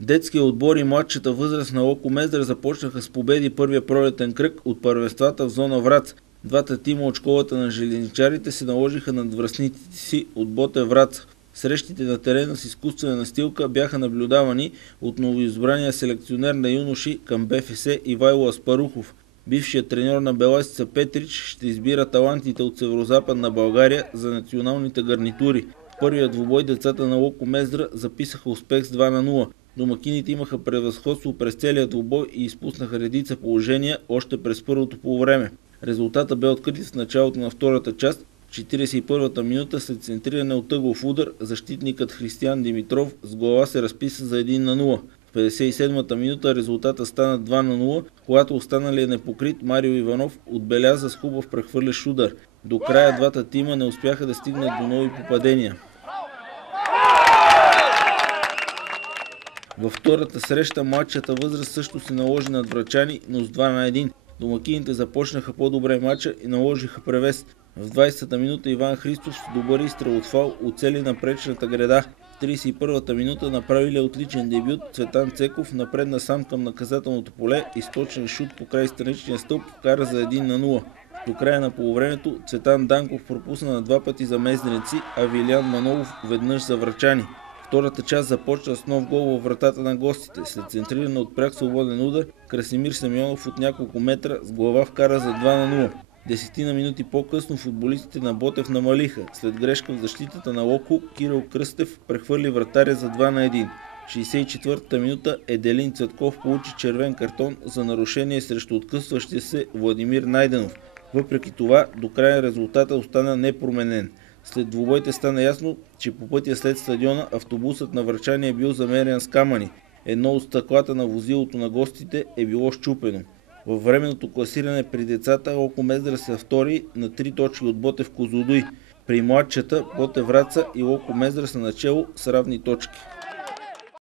Детския отбор и младшата възраст на Локо Мездра започнаха с победи първия пролетен кръг от първенствата в зона Враца. Двата тима от школата на железничарите се наложиха над връстниците си от Ботев Враца. Срещите на терена с изкуствена настилка бяха наблюдавани от новоизбрания селекционер на юноши към БФС Ивайло Аспарухов. Бившият треньор на Беласица Петрич ще избира талантите от северозападна България за националните гарнитури. В първия двубой децата на Локо Мездра записаха успех с 2-0. Домакините имаха превъзходство през целия двубой и изпуснаха редица положения още през първото полувреме. Резултата бе открит в началото на втората част. В 41-та минута след центриране от ъглов удар, защитникът Християн Димитров с глава се разписа за 1-0. В 57-та минута резултата стана 2-0, когато останалият непокрит Марио Иванов отбеляза с хубав прехвърлящ удар. До края двата тима не успяха да стигнат до нови попадения. Във втората среща младшата възраст също се наложи над врачани, но с 2-1. Домакините започнаха по-добре матча и наложиха превес. В 20-та минута Иван Христов с добър изстрел от фал оцели напречната града. В 31-та минута направили отличен дебют Цветан Цеков напредна сам към наказателното поле и с точен шут по край страничния стълб вкара за 1-0. До края на полувремето Цветан Данков пропусна на два пъти за мездренци, а Вилиан Манолов веднъж за врачани. Втората част започна с нов гол във вратата на гостите. След центриране от пряк свободен удар, Красимир Семенов от няколко метра с глава вкара за 2-0. 10 минути по-късно футболистите на Ботев намалиха. След грешка в защитата на Локо, Кирил Кръстев прехвърли вратаря за 2-1. В 64-та минута Еделин Цветков получи червен картон за нарушение срещу откъсващия се Владимир Найденов. Въпреки това, до края резултата остана непроменен. След двубойте стана ясно, че по пътя след стадиона автобусът на врачани е бил замерен с камъни. Едно от стъклата на возилото на гостите е било счупено. Във временното класиране при децата Локо Мездра са втори на 3 точки от Ботев Козлодуй. При младшата Ботев Враца и Локо Мездра са начело с равни точки.